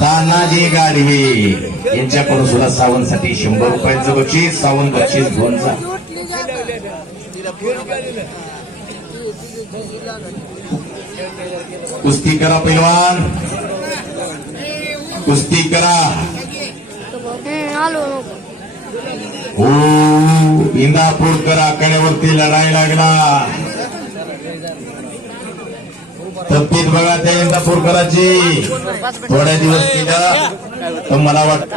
तानाजी गाडवे यांच्याकडून सुद्धा सावंतसाठी 100 रुपयांचं बक्षीस. सावंत बक्षीस घेऊनचा कुस्ती करा पैलवान, कुस्ती करा. हो इंदापूरकर आखाड्यावरती लढाई लागला. तब्येत बघा त्या इंदापूरकराची. थोड्या दिवस केलं तर मला वाटतं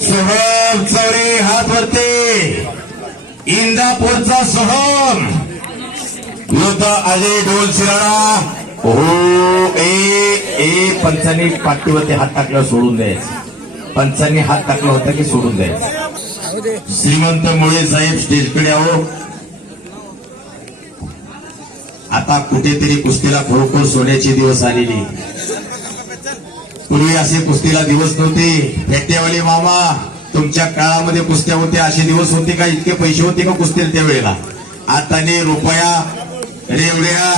सोहम चौरे हात वरती. इंदापूरचा सोहम योद्धा अजय ढोल शिराळा. हो ए पंचांनी पाठीवरती हात टाकला सोडून द्यायचं. पंचांनी हात टाकला होता की सोडून द्यायचं. श्रीमंत मुळे साहेब स्टेजकडे आहो. आता कुठेतरी कुस्तीला खरोखर सोन्याचे दिवस आलेली. पूर्वी असे कुस्तीला दिवस नव्हते. फेट्यावाले मामा तुमच्या काळामध्ये कुस्त्या होत्या असे दिवस होते का? इतके पैसे होते का कुस्तीला त्यावेळेला? आता रुपया रेवड्या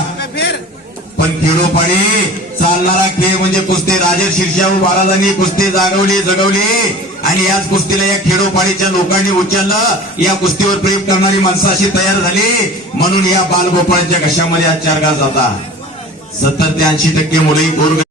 पण खेडोपाडी चालणारा खेळ म्हणजे कुस्ती. राजे शिरशाहू महाराजांनी कुस्ती जगवली आणि याच कुस्तीला या खेडोपाडीच्या लोकांनी उचललं. या कुस्तीवर प्रेम करणारी माणसं अशी तयार झाली म्हणून या बालगोपाळांच्या घशामध्ये आज 4 घास जाता. 70 ते 80% मुलंही गोर.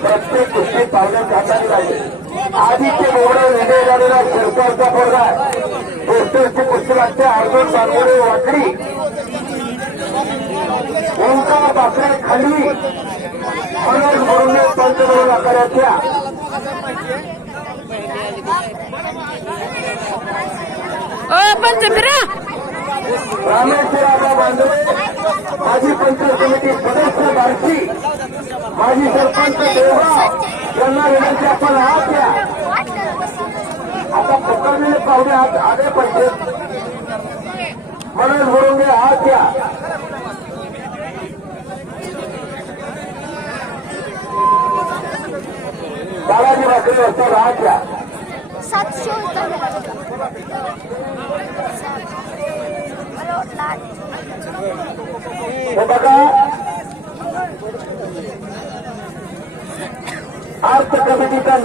प्रत्येक कुस्ती पावलं खाताना लागले. आधीचे मोहरे विजय झालेला सरकारचा पोरगा पोस्टरची कुस्ती लागते. अर्जुन बांगोरे वाकडी ओंकार बापरे खाली मनोज मुरुंगे पंच म्हणून आकाराच्या रामेश्वरराव बांधवे माजी पंचायत समिती सदस्य बार्शी माजी सरपंच देवराव यांना विनंती आपण हात द्या. आता पकडलेले पाहुणे हात आले पाहिजे. मनोज मुरुंगे हात द्या. बालाजी वाकडे असतात हात द्या. हे बघा अर्थ कमिटीचा